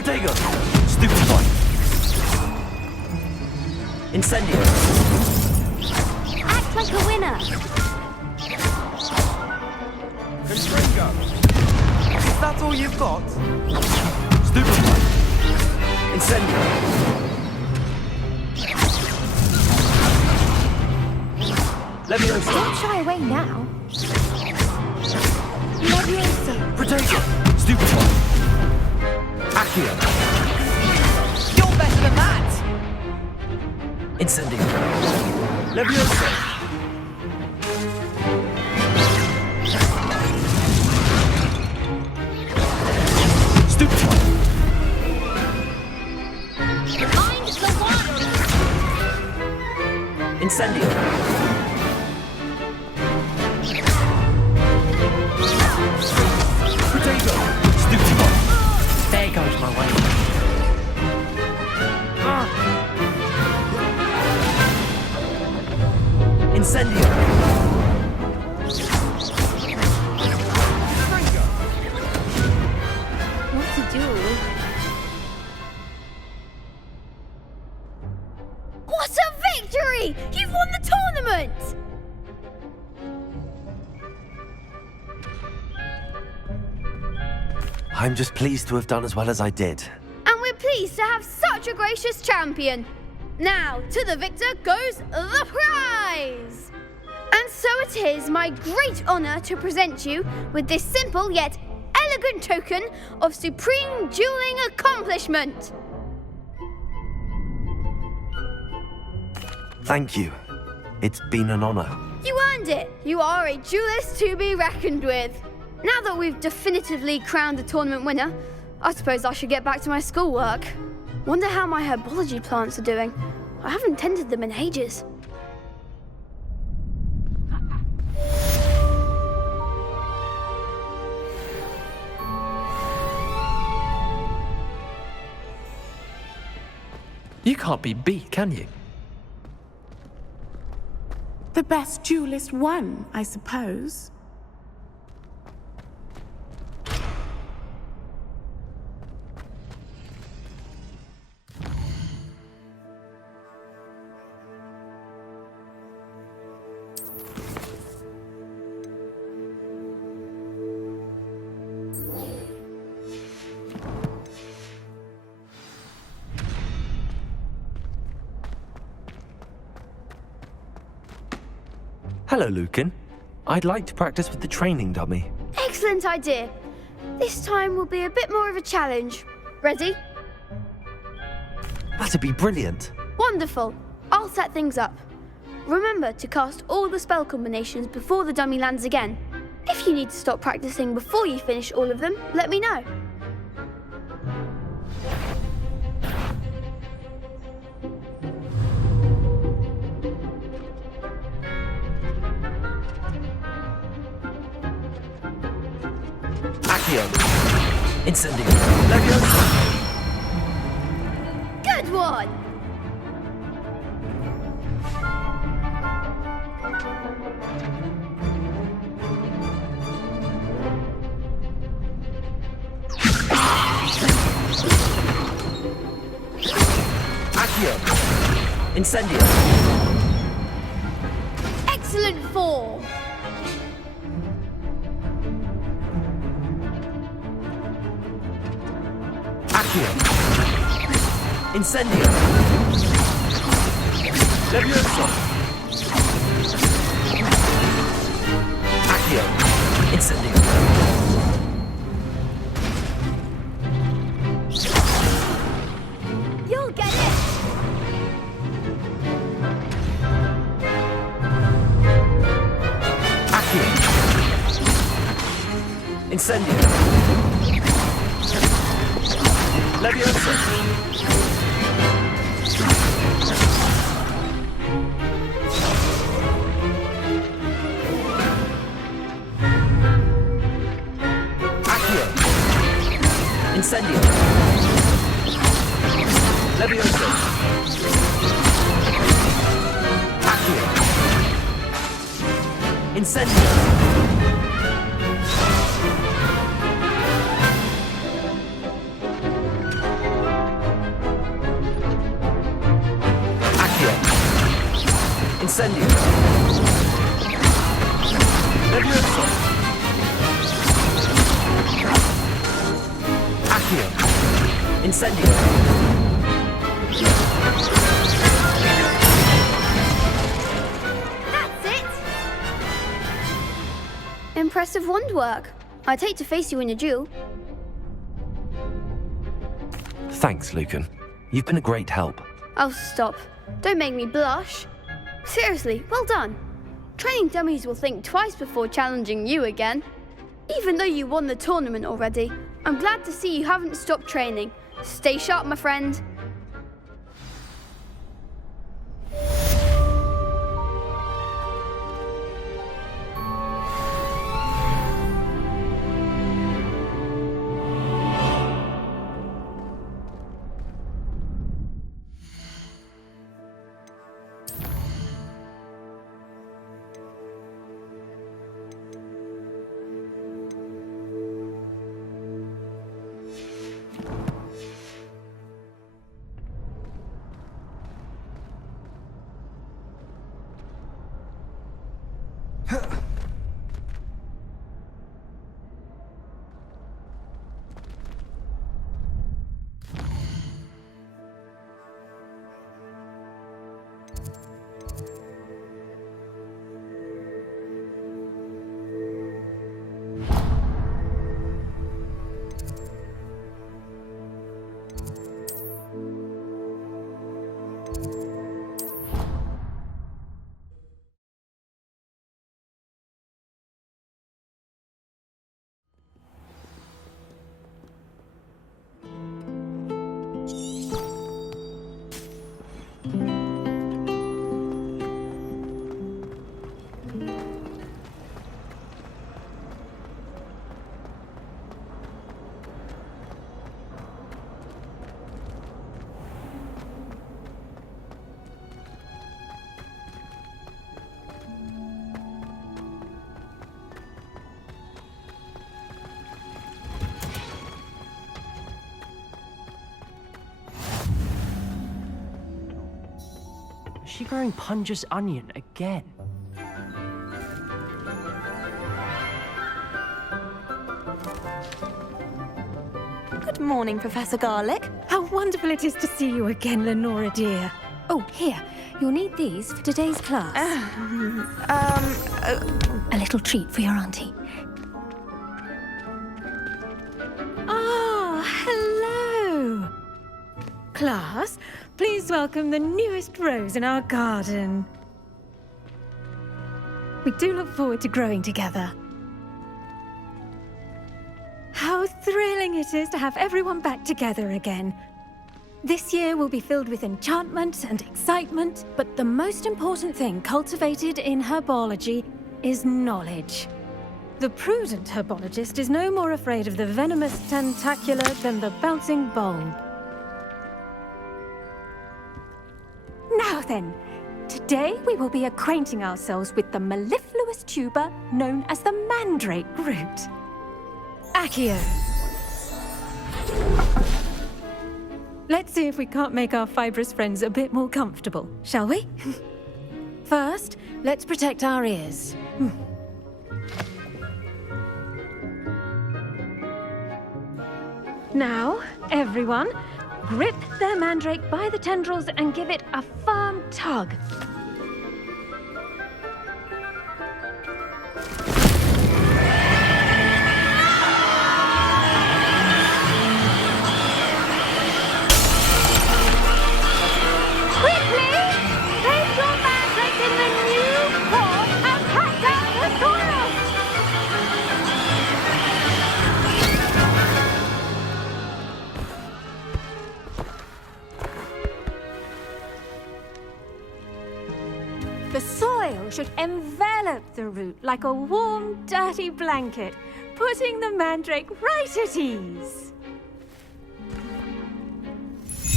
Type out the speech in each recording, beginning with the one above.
Protego! Stupefy! Incendio! Act like a winner. Constringo! Is that all you've got? Stupefy! Incendio! Leviosa! Don't shy away now. Leviosa. Protego! Stupefy! Accio! You're better than that! Incendio! Leviosa! Stupefy! Mind the water. Incendio! Protego! Stupefy! There goes my way. Incendio! What to do? What a victory! You've won the tournament! I'm just pleased to have done as well as I did. And we're pleased to have such a gracious champion. Now, to the victor goes the prize! And so it is my great honour to present you with this simple yet elegant token of supreme dueling accomplishment. Thank you. It's been an honor. You earned it. You are a duelist to be reckoned with. Now that we've definitively crowned the tournament winner, I suppose I should get back to my schoolwork. Wonder how my herbology plants are doing. I haven't tended them in ages. You can't be beat, can you? The best duelist won, I suppose. Hello, Lucan. I'd like to practice with the training dummy. Excellent idea. This time will be a bit more of a challenge. Ready? That'd be brilliant. Wonderful. I'll set things up. Remember to cast all the spell combinations before the dummy lands again. If you need to stop practicing before you finish all of them, let me know. Accio! Incendio! Leviosa! Good one! Accio! Incendio! Excellent form! Accio! Incendio! Leviosa! Accio! Incendio! You'll get it! Accio! Incendio! Leviosa! Accio! Incendio! Leviosa! Accio! Incendio! Incendio. Levioso. Accio. Incendio. That's it! Impressive wand work. I'd hate to face you in a duel. Thanks, Lucan. You've been a great help. Oh, stop. Don't make me blush. Seriously, well done. Training dummies will think twice before challenging you again. Even though you won the tournament already, I'm glad to see you haven't stopped training. Stay sharp, my friend. Is she growing Punja's onion again? Good morning, Professor Garlic. How wonderful it is to see you again, Lenora dear. Oh, here. You'll need these for today's class. A little treat for your auntie. Ah, hello. Class, please welcome the newest rose in our garden. We do look forward to growing together. How thrilling it is to have everyone back together again. This year will be filled with enchantment and excitement, but the most important thing cultivated in herbology is knowledge. The prudent herbologist is no more afraid of the venomous tentacula than the bouncing bulb. Now then, today we will be acquainting ourselves with the mellifluous tuber known as the mandrake root. Accio. Let's see if we can't make our fibrous friends a bit more comfortable, shall we? First, let's protect our ears. Now, everyone, grip their mandrake by the tendrils and give it a firm tug. The soil should envelop the root like a warm, dirty blanket, putting the mandrake right at ease.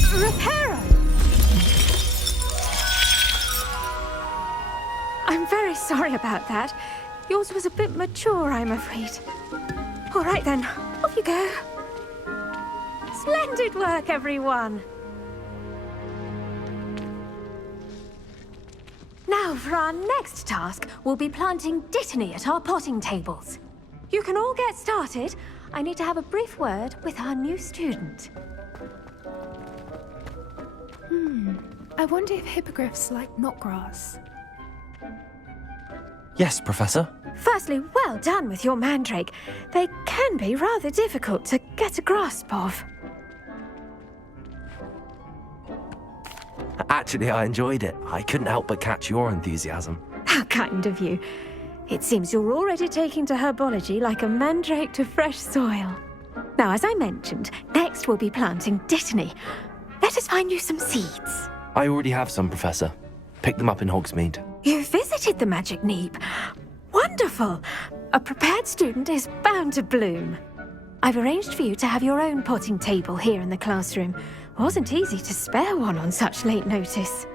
Reparo! I'm very sorry about that. Yours was a bit mature, I'm afraid. All right then, off you go. Splendid work, everyone. Now, for our next task, we'll be planting Dittany at our potting tables. You can all get started. I need to have a brief word with our new student. I wonder if hippogriffs like knotgrass. Yes, Professor. Firstly, well done with your mandrake. They can be rather difficult to get a grasp of. Actually, I enjoyed it. I couldn't help but catch your enthusiasm. How kind of you. It seems you're already taking to herbology like a mandrake to fresh soil. Now, as I mentioned, next we'll be planting Dittany. Let us find you some seeds. I already have some, Professor. Picked them up in Hogsmeade. You visited the Magic Neep. Wonderful. A prepared student is bound to bloom. I've arranged for you to have your own potting table here in the classroom. Wasn't easy to spare one on such late notice.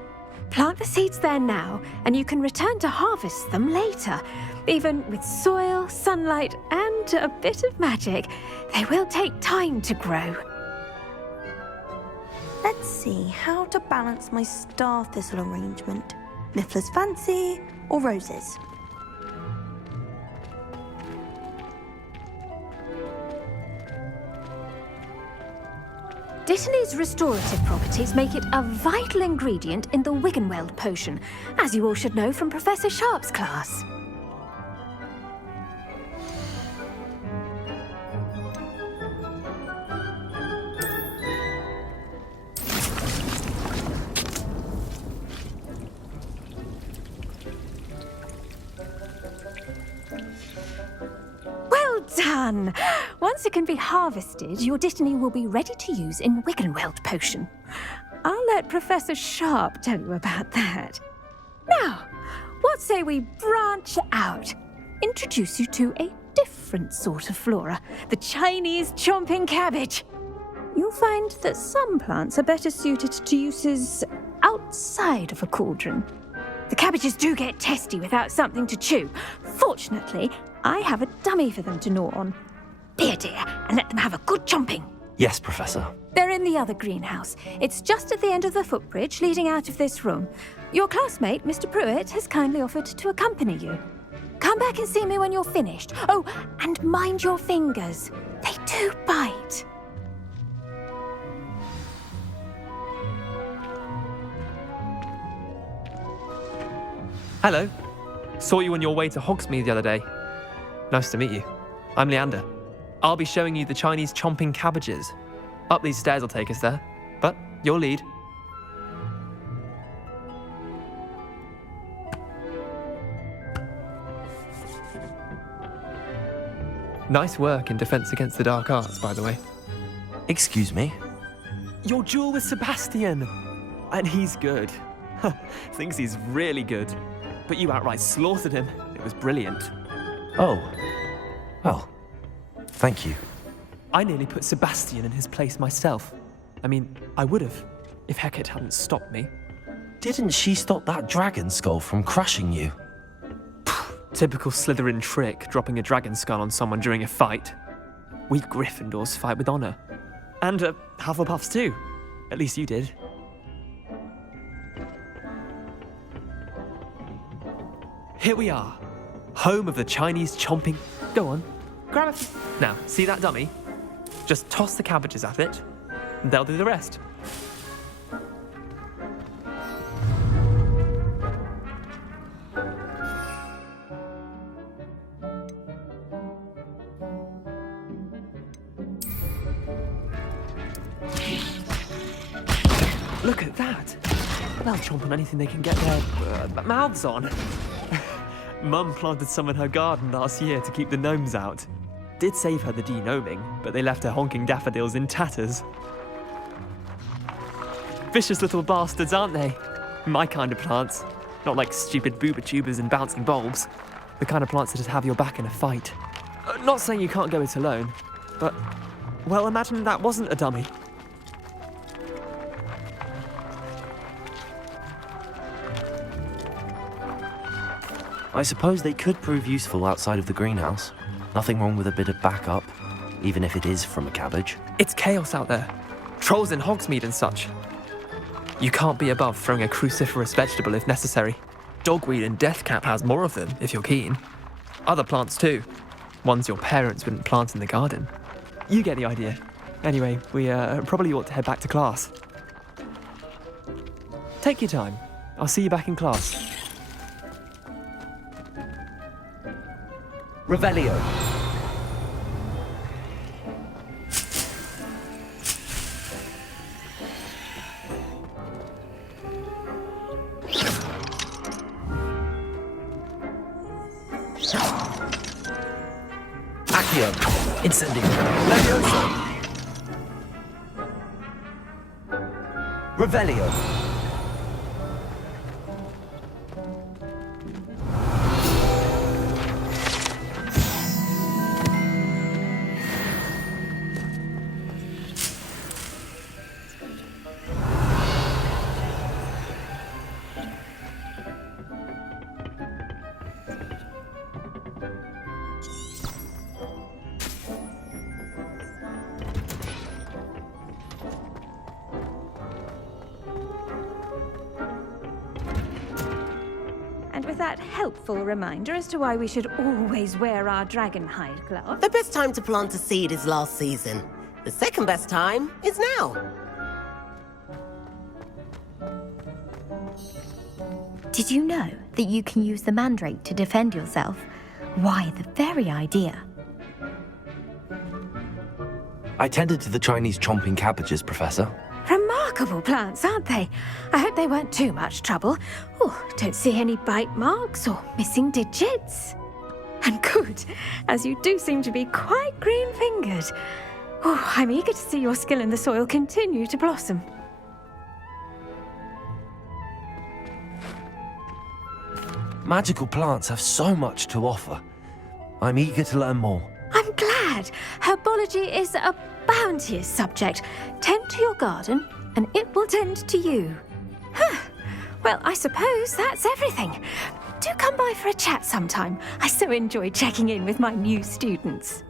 Plant the seeds there now, and you can return to harvest them later. Even with soil, sunlight, and a bit of magic, they will take time to grow. Let's see how to balance my star thistle arrangement. Miffler's Fancy or roses? Dittany's restorative properties make it a vital ingredient in the Wiggenweld potion, as you all should know from Professor Sharp's class. Well done! Once it can be harvested, your Dittany will be ready to use in Wiggenweld potion. I'll let Professor Sharp tell you about that. Now, what say we branch out? Introduce you to a different sort of flora, the Chinese chomping cabbage. You'll find that some plants are better suited to uses outside of a cauldron. The cabbages do get testy without something to chew. Fortunately, I have a dummy for them to gnaw on. Be a dear and let them have a good chomping. Yes, Professor. They're in the other greenhouse. It's just at the end of the footbridge leading out of this room. Your classmate, Mr. Pruitt, has kindly offered to accompany you. Come back and see me when you're finished. Oh, and mind your fingers. They do bite. Hello. Saw you on your way to Hogsmeade the other day. Nice to meet you. I'm Leander. I'll be showing you the Chinese chomping cabbages. Up these stairs will take us there, but your lead. Nice work in Defense Against the Dark Arts, by the way. Excuse me? Your duel with Sebastian! And he's good. Thinks he's really good. But you outright slaughtered him. It was brilliant. Oh. Well, thank you. I nearly put Sebastian in his place myself. I mean, I would have, if Hecate hadn't stopped me. Didn't she stop that dragon skull from crushing you? Typical Slytherin trick, dropping a dragon skull on someone during a fight. We Gryffindors fight with honor. And Hufflepuffs too. At least you did. Here we are, home of the Chinese chomping. Go on, grab it. Now, see that dummy? Just toss the cabbages at it, and they'll do the rest. Look at that. They'll chomp on anything they can get their mouths on. Mum planted some in her garden last year to keep the gnomes out. Did save her the de-gnoming, but they left her honking daffodils in tatters. Vicious little bastards, aren't they? My kind of plants. Not like stupid booba tubers and bouncing bulbs. The kind of plants that just have your back in a fight. Not saying you can't go it alone, but, well, imagine that wasn't a dummy. I suppose they could prove useful outside of the greenhouse. Nothing wrong with a bit of backup, even if it is from a cabbage. It's chaos out there. Trolls in Hogsmeade and such. You can't be above throwing a cruciferous vegetable if necessary. Dogweed and deathcap has more of them, if you're keen. Other plants too. Ones your parents wouldn't plant in the garden. You get the idea. Anyway, we probably ought to head back to class. Take your time. I'll see you back in class. Revelio. Accio. Incendio. Levioso. Revelio. And with that helpful reminder as to why we should always wear our dragon hide gloves. The best time to plant a seed is last season. The second best time is now. Did you know that you can use the mandrake to defend yourself? Why, the very idea. I tended to the Chinese chomping cabbages, Professor. Remarkable plants, aren't they? I hope they weren't too much trouble. Oh, don't see any bite marks or missing digits. And good, as you do seem to be quite green-fingered. Oh, I'm eager to see your skill in the soil continue to blossom. Magical plants have so much to offer. I'm eager to learn more. I'm glad. Herbology is a bounteous subject. Tend to your garden, and it will tend to you. Huh. Well, I suppose that's everything. Do come by for a chat sometime. I so enjoy checking in with my new students.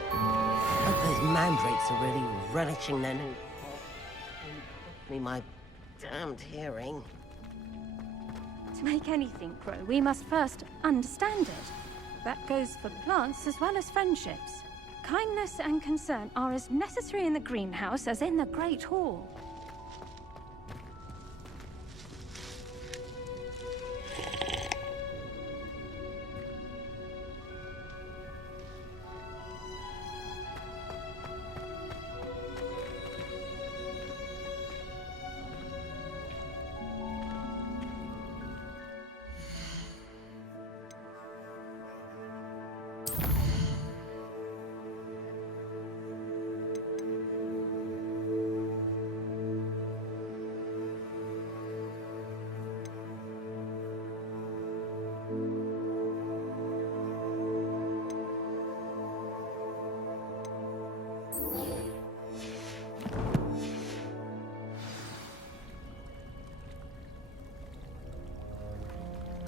But those mandrakes are really relishing their new... Me my damned hearing. To make anything grow, we must first understand it. That goes for plants as well as friendships. Kindness and concern are as necessary in the greenhouse as in the Great Hall.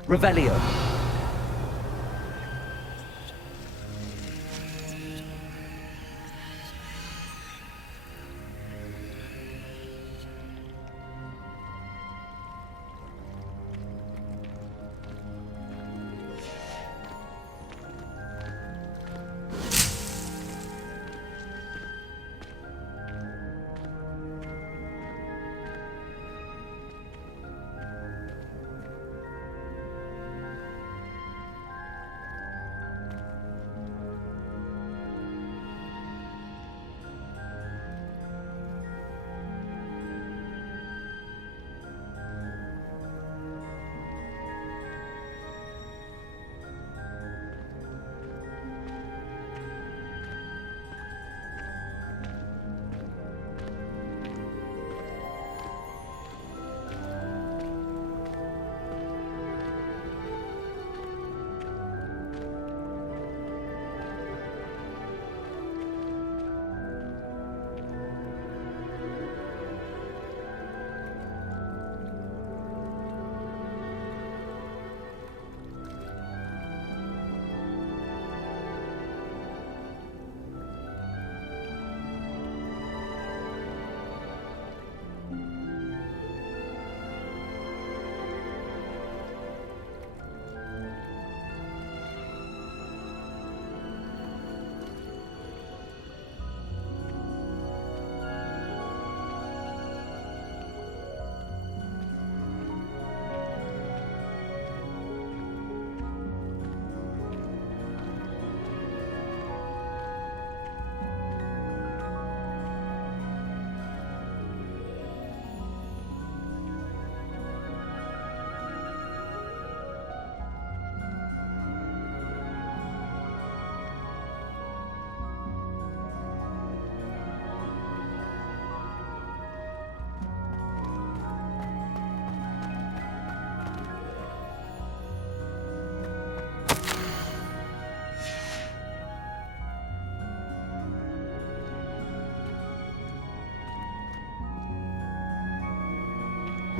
Revelio.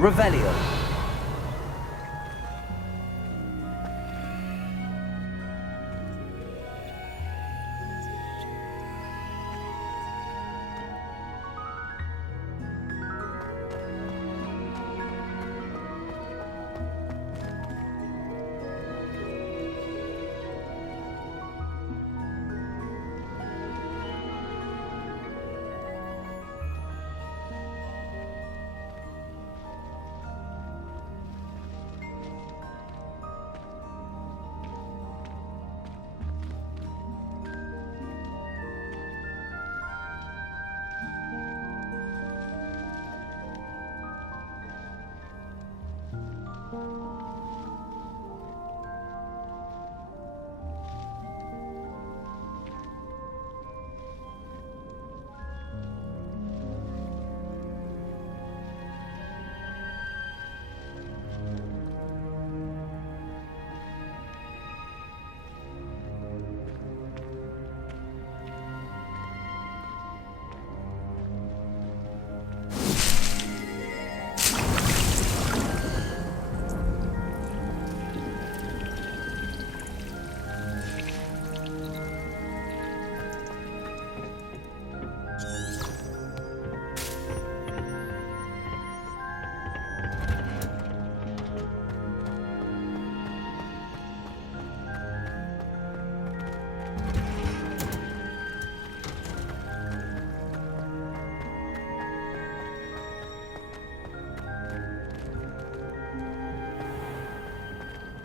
Revelio.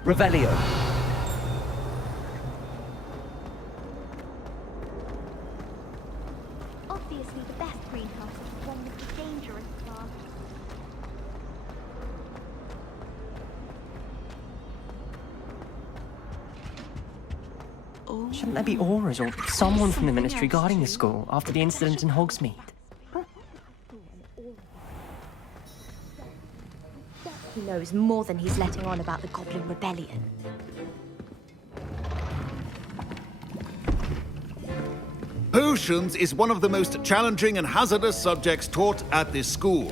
Revelio. Obviously, the best greenhouse is one with the dangerous plant. Shouldn't there be auras or someone from the Ministry guarding the school after the incident in Hogsmeade? He knows more than he's letting on about the Goblin Rebellion. Potions is one of the most challenging and hazardous subjects taught at this school.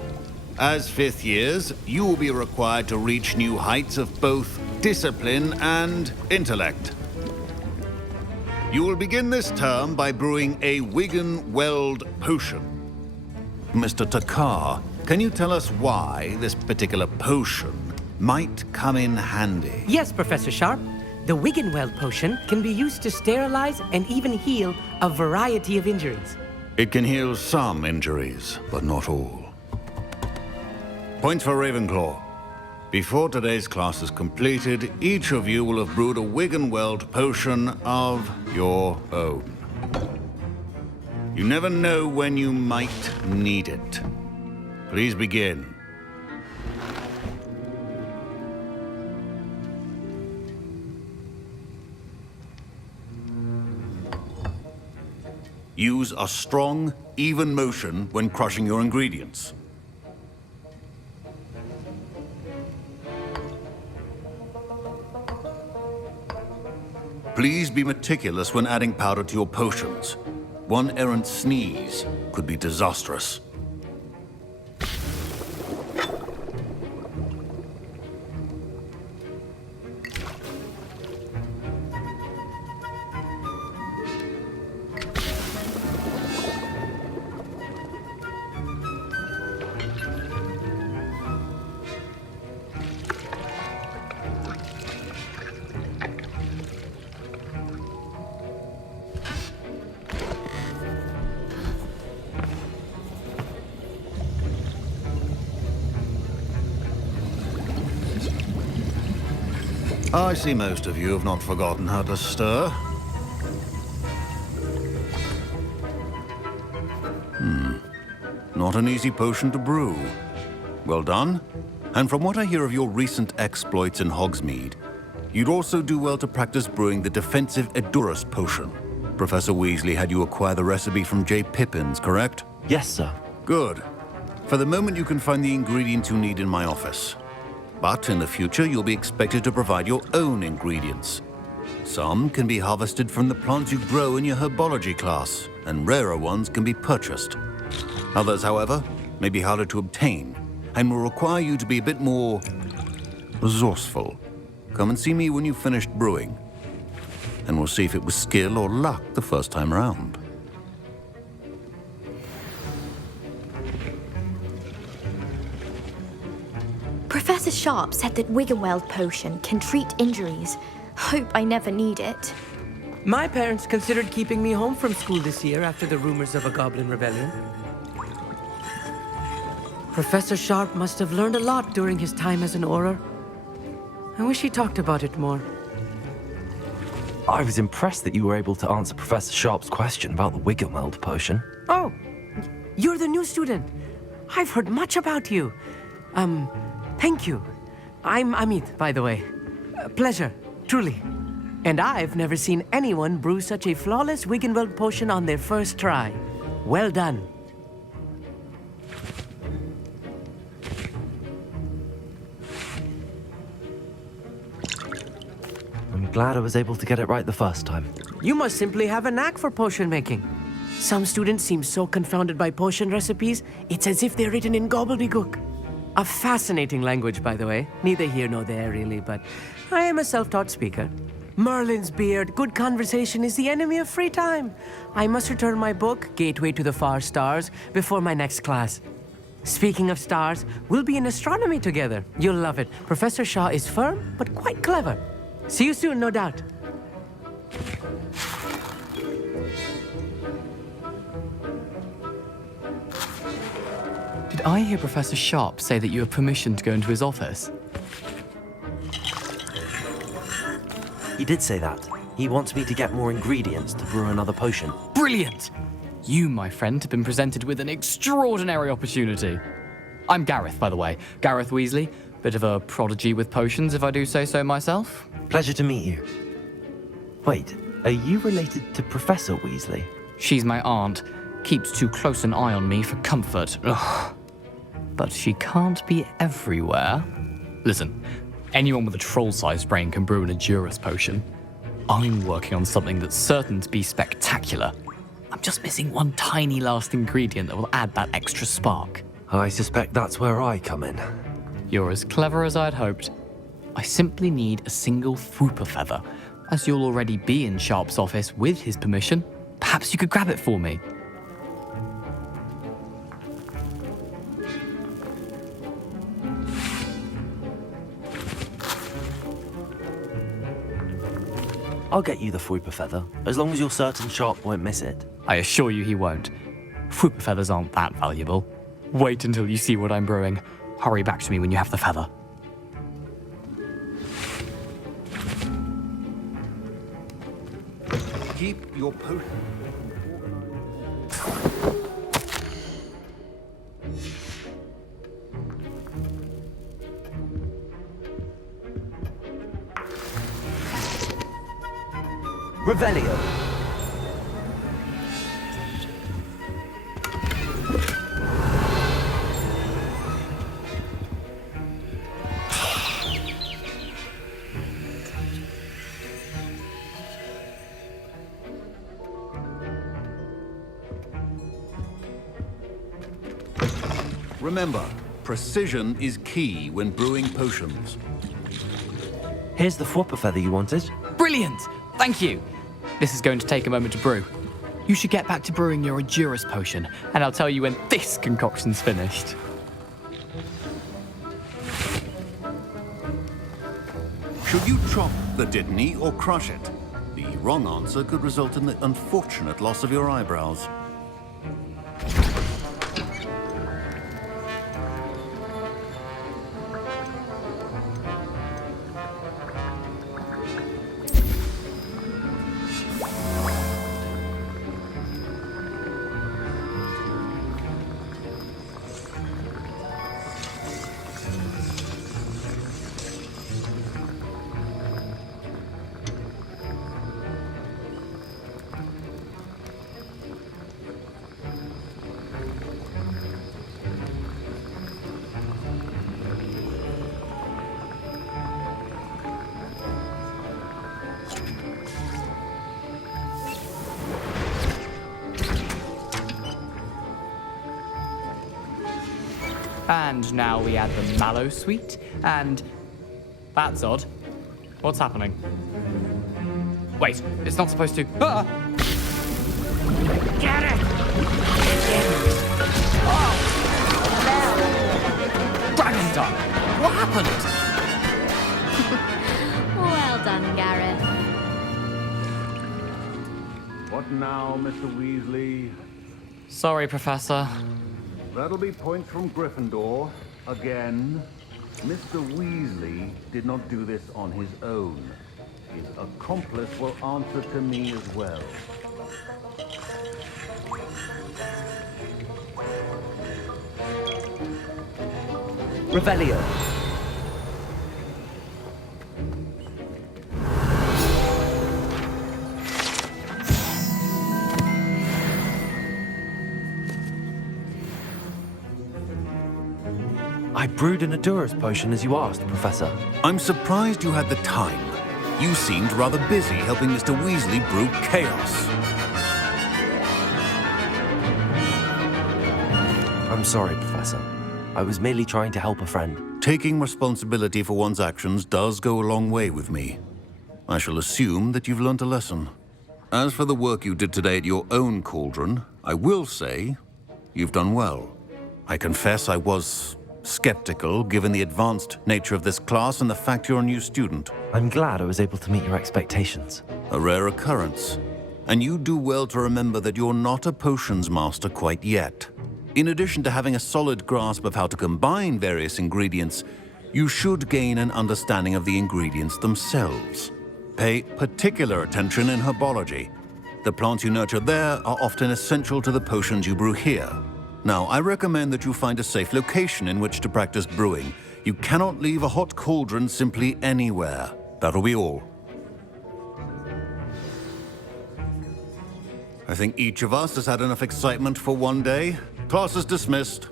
As fifth years, you will be required to reach new heights of both discipline and intellect. You will begin this term by brewing a Wigan-Weld potion. Mr. Takar, can you tell us why this particular potion might come in handy? Yes, Professor Sharp. The Wigan-Weld potion can be used to sterilize and even heal a variety of injuries. It can heal some injuries, but not all. Points for Ravenclaw. Before today's class is completed, each of you will have brewed a Wigan-Weld potion of your own. You never know when you might need it. Please begin. Use a strong, even motion when crushing your ingredients. Please be meticulous when adding powder to your potions. One errant sneeze could be disastrous. I see most of you have not forgotten how to stir. Not an easy potion to brew. Well done. And from what I hear of your recent exploits in Hogsmeade, you'd also do well to practice brewing the defensive Edurus potion. Professor Weasley had you acquire the recipe from J. Pippins, correct? Yes, sir. Good. For the moment, you can find the ingredients you need in my office. But in the future, you'll be expected to provide your own ingredients. Some can be harvested from the plants you grow in your herbology class, and rarer ones can be purchased. Others, however, may be harder to obtain, and will require you to be a bit more resourceful. Come and see me when you've finished brewing, and we'll see if it was skill or luck the first time round. Professor Sharp said that Wiggenweld potion can treat injuries. Hope I never need it. My parents considered keeping me home from school this year after the rumors of a goblin rebellion. Professor Sharp must have learned a lot during his time as an Auror. I wish he talked about it more. I was impressed that you were able to answer Professor Sharp's question about the Wiggenweld potion. Oh, you're the new student. I've heard much about you. Thank you. I'm Amit, by the way. Pleasure, truly. And I've never seen anyone brew such a flawless Wiggenweld potion on their first try. Well done. I'm glad I was able to get it right the first time. You must simply have a knack for potion making. Some students seem so confounded by potion recipes, it's as if they're written in gobbledygook. A fascinating language, by the way. Neither here nor there, really, but I am a self-taught speaker. Merlin's beard, good conversation is the enemy of free time. I must return my book, Gateway to the Far Stars, before my next class. Speaking of stars, we'll be in astronomy together. You'll love it. Professor Shah is firm, but quite clever. See you soon, no doubt. Did I hear Professor Sharp say that you have permission to go into his office? He did say that. He wants me to get more ingredients to brew another potion. Brilliant! You, my friend, have been presented with an extraordinary opportunity. I'm Gareth, by the way. Gareth Weasley. Bit of a prodigy with potions, if I do say so myself. Pleasure to meet you. Wait, are you related to Professor Weasley? She's my aunt. Keeps too close an eye on me for comfort. Ugh. But she can't be everywhere. Listen, anyone with a troll-sized brain can brew an Edurus potion. I'm working on something that's certain to be spectacular. I'm just missing one tiny last ingredient that will add that extra spark. I suspect that's where I come in. You're as clever as I'd hoped. I simply need a single Fwooper feather. As you'll already be in Sharp's office with his permission, perhaps you could grab it for me. I'll get you the Fwooper feather, as long as you're certain Sharp won't miss it. I assure you he won't. Fwooper feathers aren't that valuable. Wait until you see what I'm brewing. Hurry back to me when you have the feather. Keep your potion. Revelio. Remember, precision is key when brewing potions. Here's the Fwooper feather you wanted. Brilliant! Thank you! This is going to take a moment to brew. You should get back to brewing your Edurus potion, and I'll tell you when this concoction's finished. Should you chop the Dittany or crush it? The wrong answer could result in the unfortunate loss of your eyebrows. And now we add the mallow sweet, and... That's odd. What's happening? Wait, it's not supposed to... Ah! Get it! Dragon's Tongue! What happened? Well done, Gareth. What now, Mr. Weasley? Sorry, Professor. That'll be points from Gryffindor. Again. Mr. Weasley did not do this on his own. His accomplice will answer to me as well. Revelio. I brewed an Adurus potion as you asked, Professor. I'm surprised you had the time. You seemed rather busy helping Mr. Weasley brew chaos. I'm sorry, Professor. I was merely trying to help a friend. Taking responsibility for one's actions does go a long way with me. I shall assume that you've learnt a lesson. As for the work you did today at your own cauldron, I will say you've done well. I confess I was skeptical, given the advanced nature of this class and the fact you're a new student. I'm glad I was able to meet your expectations. A rare occurrence. And you do well to remember that you're not a potions master quite yet. In addition to having a solid grasp of how to combine various ingredients, you should gain an understanding of the ingredients themselves. Pay particular attention in herbology. The plants you nurture there are often essential to the potions you brew here. Now, I recommend that you find a safe location in which to practice brewing. You cannot leave a hot cauldron simply anywhere. That'll be all. I think each of us has had enough excitement for one day. Class is dismissed.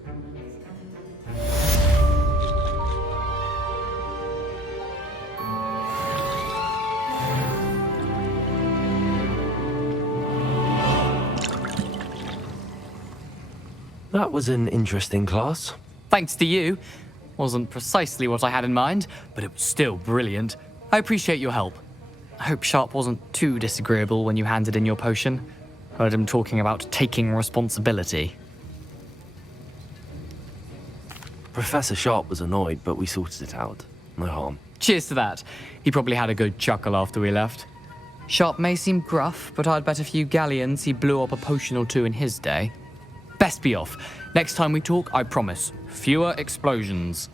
That was an interesting class. Thanks to you. Wasn't precisely what I had in mind, but it was still brilliant. I appreciate your help. I hope Sharp wasn't too disagreeable when you handed in your potion. Heard him talking about taking responsibility. Professor Sharp was annoyed, but we sorted it out. No harm. Cheers to that. He probably had a good chuckle after we left. Sharp may seem gruff, but I'd bet a few galleons he blew up a potion or two in his day. Best be off. Next time we talk, I promise, fewer explosions.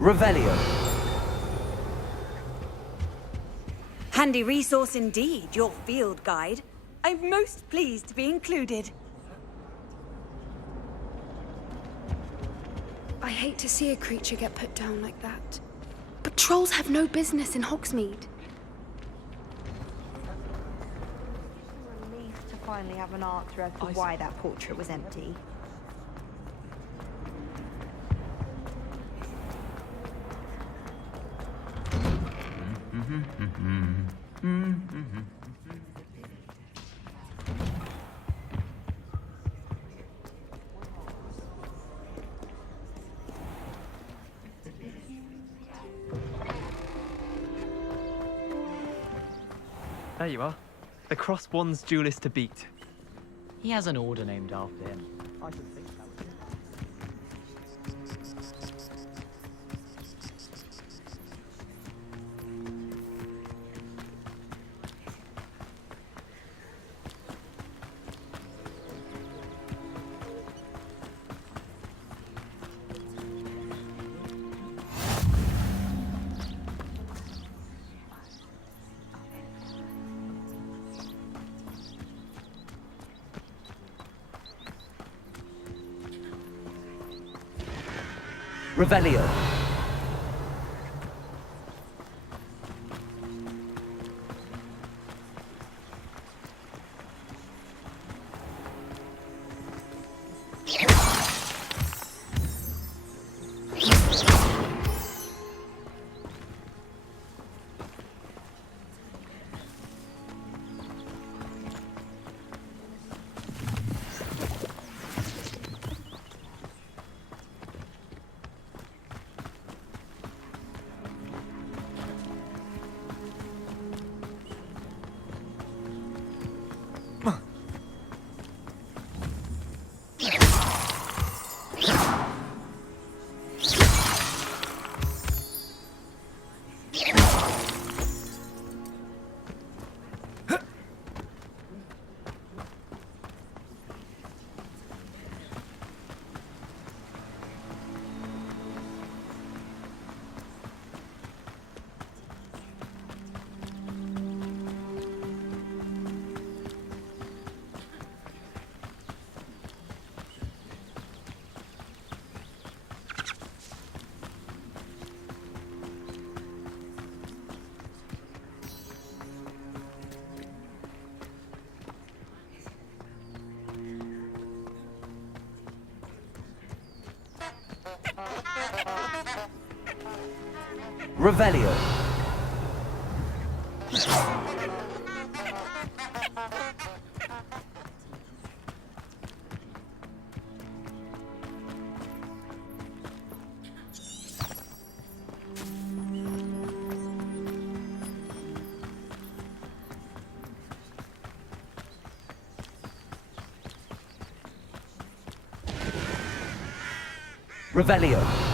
Revelio. Handy resource indeed, your field guide. I'm most pleased to be included. I hate to see a creature get put down like that. But trolls have no business in Hogsmeade. Relieved to find finally have an answer as to why that portrait was empty. There you are. The Cross Wands duelist to beat. He has an order named after him. I should think that was Revelio. Revelio. Revelio.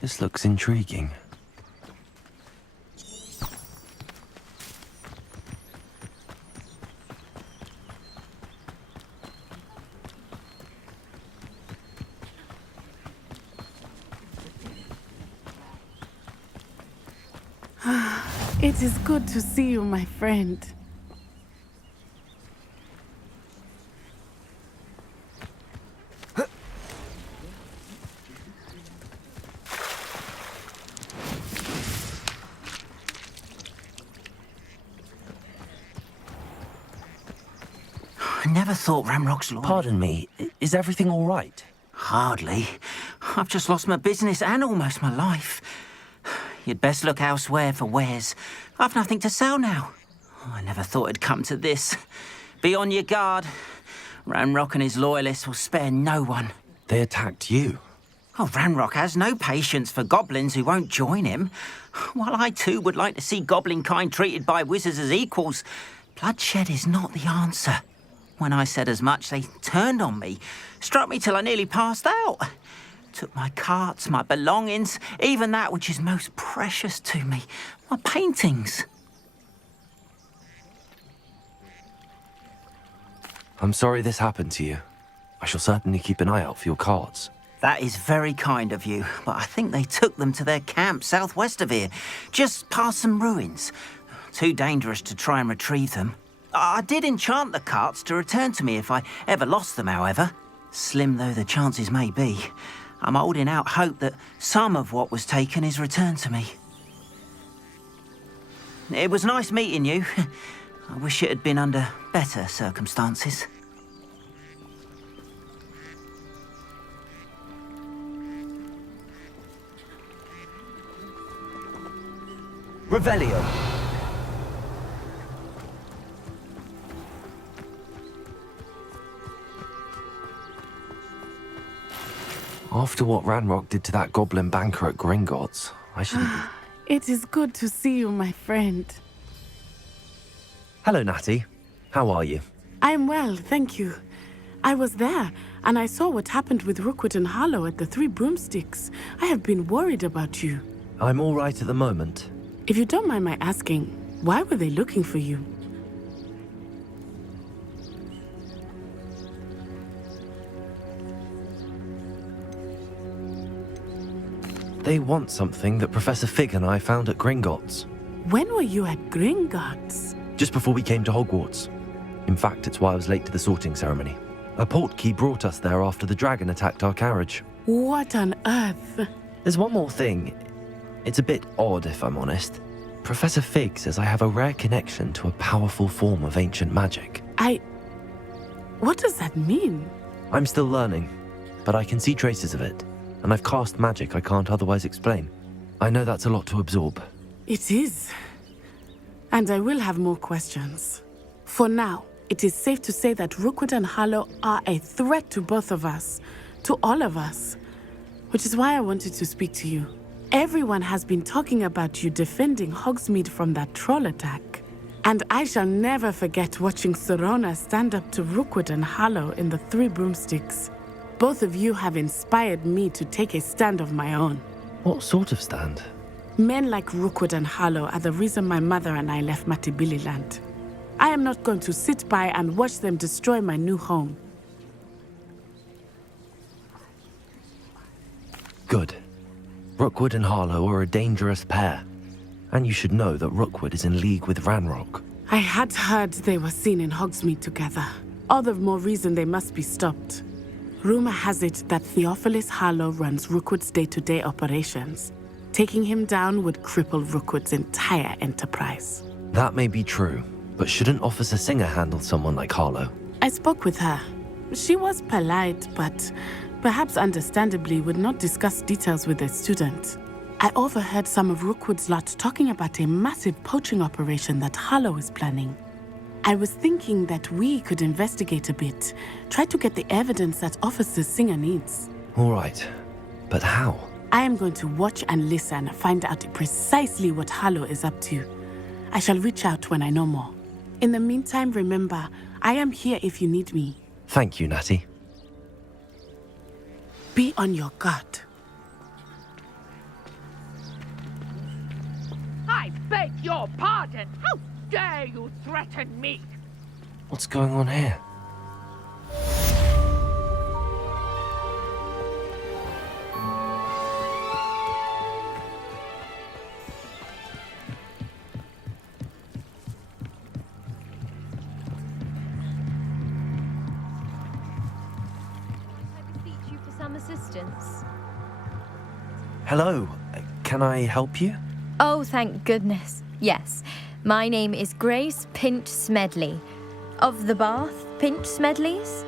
This looks intriguing. It is good to see you, my friend. I never thought Ramrock's loyal. Pardon me, is everything all right? Hardly. I've just lost my business and almost my life. You'd best look elsewhere for wares. I've nothing to sell now. I never thought it'd come to this. Be on your guard. Ramrock and his loyalists will spare no one. They attacked you. Oh, Ramrock has no patience for goblins who won't join him. While I too would like to see goblin kind treated by wizards as equals, bloodshed is not the answer. When I said as much, they turned on me, struck me till I nearly passed out. Took my carts, my belongings, even that which is most precious to me, my paintings. I'm sorry this happened to you. I shall certainly keep an eye out for your cards. That is very kind of you, but I think they took them to their camp southwest of here, just past some ruins. Too dangerous to try and retrieve them. I did enchant the carts to return to me if I ever lost them, however. Slim though the chances may be, I'm holding out hope that some of what was taken is returned to me. It was nice meeting you. I wish it had been under better circumstances. Revelio. After what Ranrock did to that goblin banker at Gringotts, I shouldn't be... It is good to see you, my friend. Hello, Natty. How are you? I'm well, thank you. I was there, and I saw what happened with Rookwood and Harlow at the Three Broomsticks. I have been worried about you. I'm all right at the moment. If you don't mind my asking, why were they looking for you? They want something that Professor Fig and I found at Gringotts. When were you at Gringotts? Just before we came to Hogwarts. In fact, it's why I was late to the sorting ceremony. A portkey brought us there after the dragon attacked our carriage. What on earth? There's one more thing. It's a bit odd, if I'm honest. Professor Fig says I have a rare connection to a powerful form of ancient magic. What does that mean? I'm still learning, but I can see traces of it, and I've cast magic I can't otherwise explain. I know that's a lot to absorb. It is. And I will have more questions. For now, it is safe to say that Rookwood and Harlow are a threat to both of us, to all of us, which is why I wanted to speak to you. Everyone has been talking about you defending Hogsmeade from that troll attack. And I shall never forget watching Sorona stand up to Rookwood and Harlow in the Three Broomsticks. Both of you have inspired me to take a stand of my own. What sort of stand? Men like Rookwood and Harlow are the reason my mother and I left Matabeleland. I am not going to sit by and watch them destroy my new home. Good. Rookwood and Harlow are a dangerous pair. And you should know that Rookwood is in league with Ranrock. I had heard they were seen in Hogsmeade together. All the more reason they must be stopped. Rumor has it that Theophilus Harlow runs Rookwood's day-to-day operations. Taking him down would cripple Rookwood's entire enterprise. That may be true, but shouldn't Officer Singer handle someone like Harlow? I spoke with her. She was polite, but perhaps understandably would not discuss details with a student. I overheard some of Rookwood's lot talking about a massive poaching operation that Harlow is planning. I was thinking that we could investigate a bit, try to get the evidence that Officer Singer needs. All right, but how? I am going to watch and listen, find out precisely what Harlow is up to. I shall reach out when I know more. In the meantime, remember, I am here if you need me. Thank you, Natty. Be on your guard. I beg your pardon! How dare you threaten me? What's going on here? Assistance. Hello, can I help you? Oh, thank goodness. Yes, my name is Grace Pinch Smedley, of the Bath Pinch Smedleys.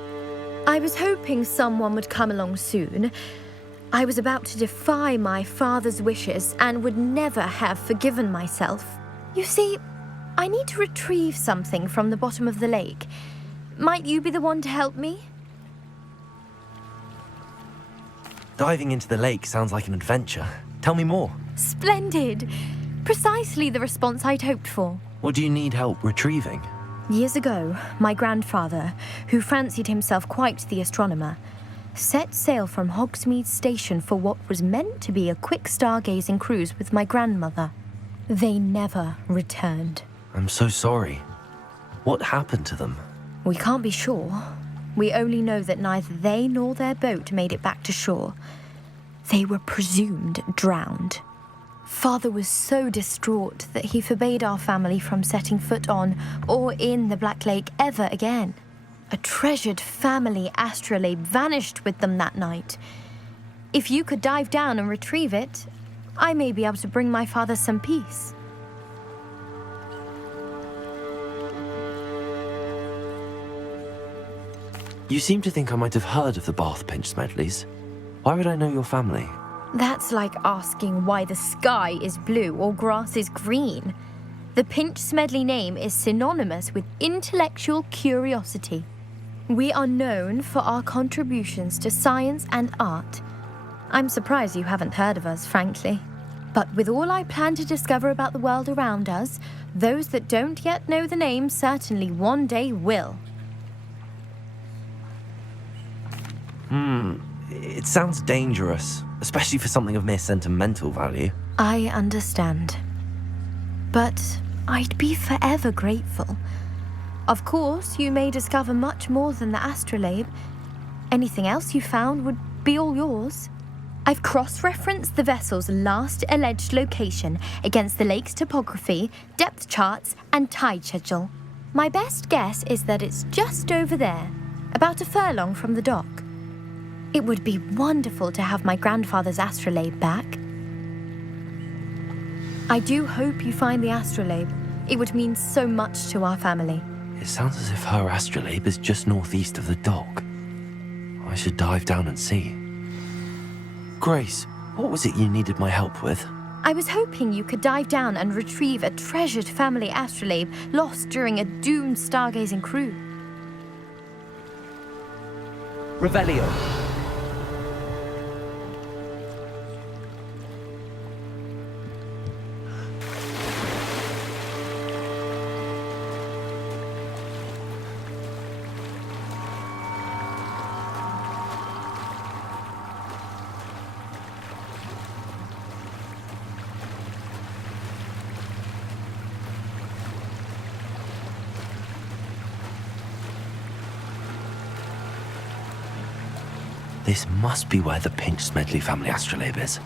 I was hoping someone would come along soon. I was about to defy my father's wishes and would never have forgiven myself. You see, I need to retrieve something from the bottom of the lake. Might you be the one to help me? Diving into the lake sounds like an adventure. Tell me more. Splendid! Precisely the response I'd hoped for. What do you need help retrieving? Years ago, my grandfather, who fancied himself quite the astronomer, set sail from Hogsmeade Station for what was meant to be a quick stargazing cruise with my grandmother. They never returned. I'm so sorry. What happened to them? We can't be sure. We only know that neither they nor their boat made it back to shore. They were presumed drowned. Father was so distraught that he forbade our family from setting foot on or in the Black Lake ever again. A treasured family astrolabe vanished with them that night. If you could dive down and retrieve it, I may be able to bring my father some peace. You seem to think I might have heard of the Bath Pinch Smedleys. Why would I know your family? That's like asking why the sky is blue or grass is green. The Pinch Smedley name is synonymous with intellectual curiosity. We are known for our contributions to science and art. I'm surprised you haven't heard of us, frankly. But with all I plan to discover about the world around us, those that don't yet know the name certainly one day will. It sounds dangerous, especially for something of mere sentimental value. I understand. But I'd be forever grateful. Of course, you may discover much more than the astrolabe. Anything else you found would be all yours. I've cross-referenced the vessel's last alleged location against the lake's topography, depth charts, and tide schedule. My best guess is that it's just over there, about a furlong from the dock. It would be wonderful to have my grandfather's astrolabe back. I do hope you find the astrolabe. It would mean so much to our family. It sounds as if her astrolabe is just northeast of the dock. I should dive down and see. Grace, what was it you needed my help with? I was hoping you could dive down and retrieve a treasured family astrolabe lost during a doomed stargazing crew. Revelio. This must be where the Pinch Smedley family astrolabe is.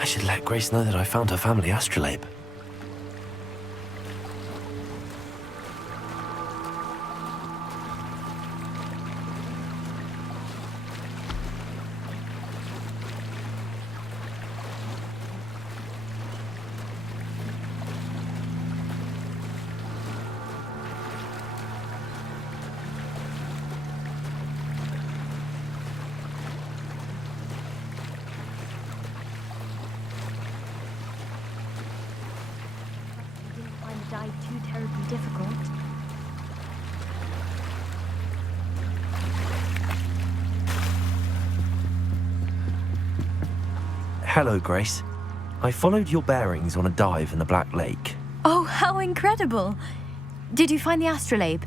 I should let Grace know that I found her family astrolabe. like too terribly difficult. Hello, Grace. I followed your bearings on a dive in the Black Lake. Oh, how incredible! Did you find the astrolabe?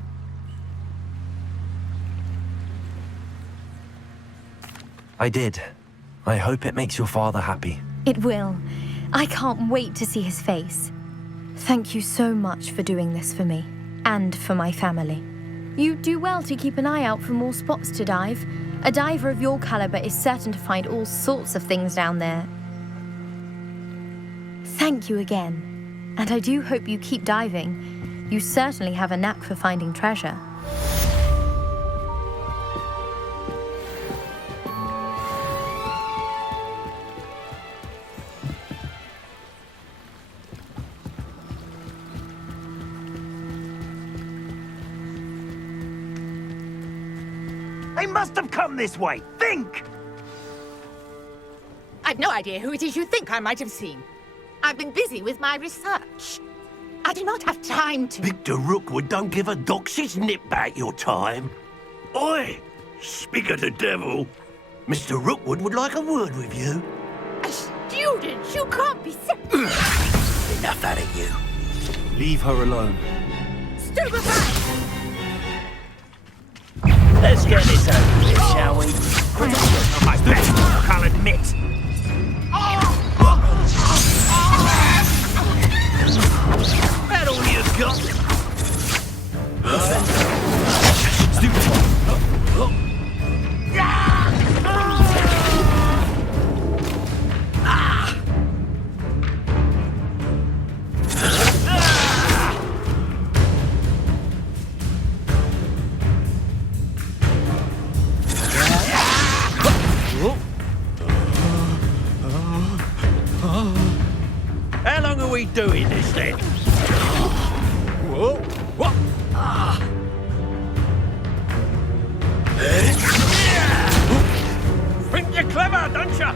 I did. I hope it makes your father happy. It will. I can't wait to see his face. Thank you so much for doing this for me, and for my family. You do well to keep an eye out for more spots to dive. A diver of your caliber is certain to find all sorts of things down there. Thank you again, and I do hope you keep diving. You certainly have a knack for finding treasure. They must have come this way. Think! I've no idea who it is you think I might have seen. I've been busy with my research. I do not have time to... Victor Rookwood don't give a doxy's nip back your time. Oi! Speak of the devil. Mr. Rookwood would like a word with you. A student? You can't be sick. Enough out of you. Leave her alone. Stupefy! Let's get this over with, shall we? Not my best, I'll admit. That all you've got? How long are we doing this then? Whoa! What? Think you're clever, don't you?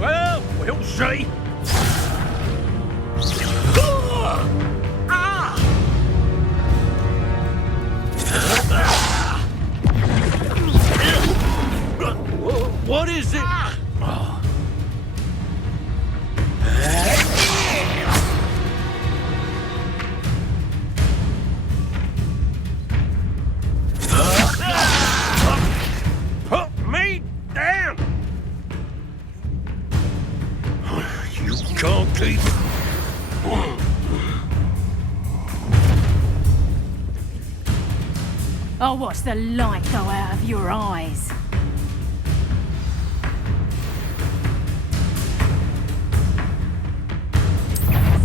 Well, we'll see. What is it? Put me down! You can't keep... I'll watch the light go out of your eyes.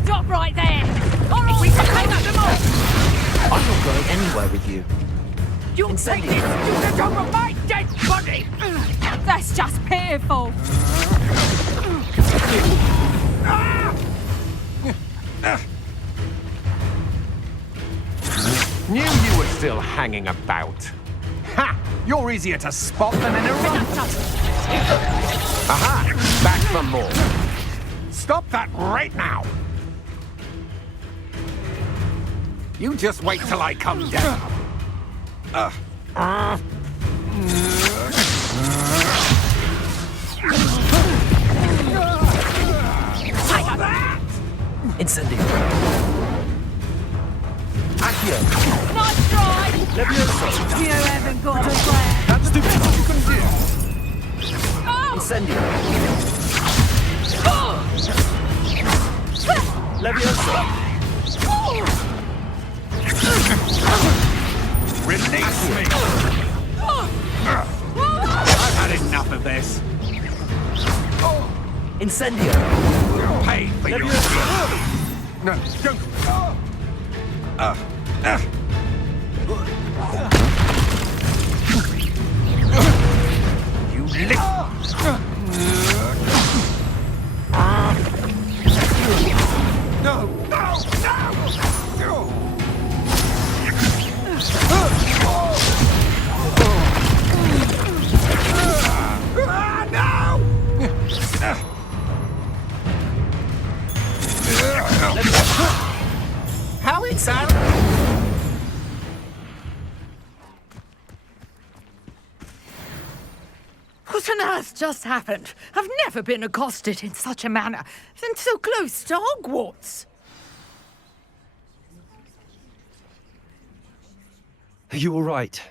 Stop right there! Or we can hang up them all! I'm not going anywhere with you. You'll take this student over my dead body! That's just pitiful! Knew you were still hanging about. Ha! You're easier to spot than an eruptor. Aha! Back for more. Stop that right now! You just wait till I come down. Incendio. Accio. Nice try! Levioso. You haven't got a plan. That's stupid. You couldn't do. Incendio. Levioso. Release me! I've had enough of this. Incendio. Pay for your... No, don't... You lick... No! No! No! How it, sir. What on earth just happened? I've never been accosted in such a manner, and so close to Hogwarts. Are you all right?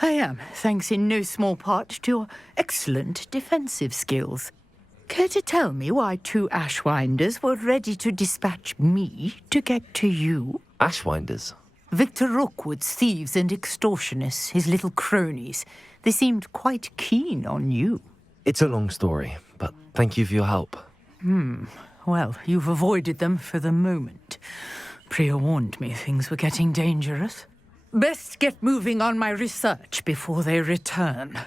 I am, thanks in no small part to your excellent defensive skills. Care to tell me why 2 Ashwinders were ready to dispatch me to get to you? Ashwinders? Victor Rookwood's thieves and extortionists, his little cronies. They seemed quite keen on you. It's a long story, but thank you for your help. Well, you've avoided them for the moment. Priya warned me things were getting dangerous. Best get moving on my research before they return.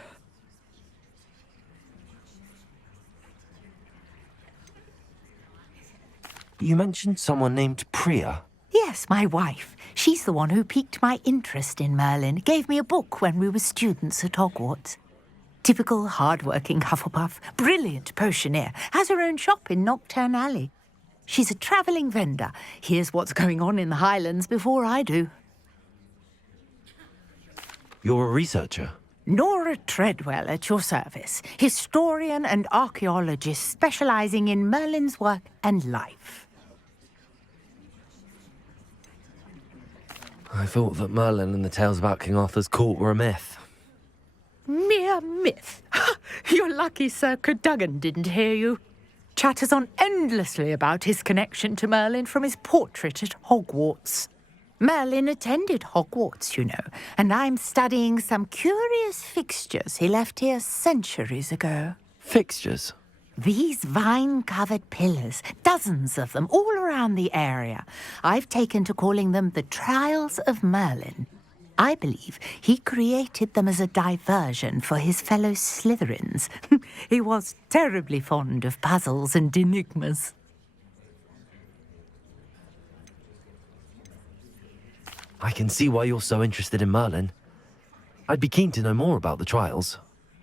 You mentioned someone named Priya. Yes, my wife. She's the one who piqued my interest in Merlin. Gave me a book when we were students at Hogwarts. Typical hard-working Hufflepuff. Brilliant potioneer. Has her own shop in Knockturn Alley. She's a travelling vendor. Hears what's going on in the Highlands before I do. You're a researcher? Nora Treadwell at your service. Historian and archaeologist specialising in Merlin's work and life. I thought that Merlin and the tales about King Arthur's court were a myth. Mere myth. You're lucky Sir Cadogan didn't hear you. Chatters on endlessly about his connection to Merlin from his portrait at Hogwarts. Merlin attended Hogwarts, you know, and I'm studying some curious fixtures he left here centuries ago. Fixtures? These vine-covered pillars, dozens of them, all around the area. I've taken to calling them the Trials of Merlin. I believe he created them as a diversion for his fellow Slytherins. He was terribly fond of puzzles and enigmas. I can see why you're so interested in Merlin. I'd be keen to know more about the trials.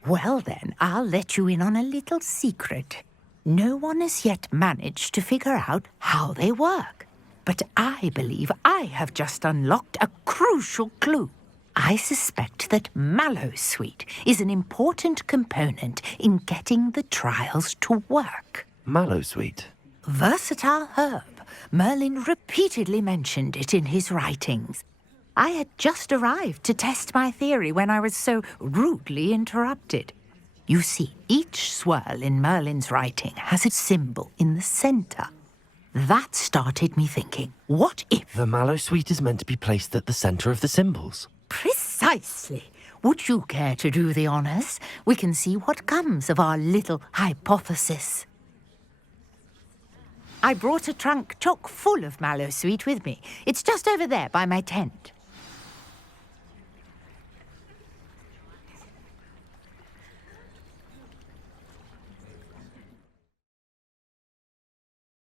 Well then, I'll let you in on a little secret. No one has yet managed to figure out how they work. But I believe I have just unlocked a crucial clue. I suspect that Mallowsweet is an important component in getting the trials to work. Mallowsweet? Versatile herb. Merlin repeatedly mentioned it in his writings. I had just arrived to test my theory when I was so rudely interrupted. You see, each swirl in Merlin's writing has a symbol in the centre. That started me thinking, what if... The Mallowsweet is meant to be placed at the centre of the symbols. Precisely. Would you care to do the honours? We can see what comes of our little hypothesis. I brought a trunk chock full of Mallowsweet with me. It's just over there by my tent.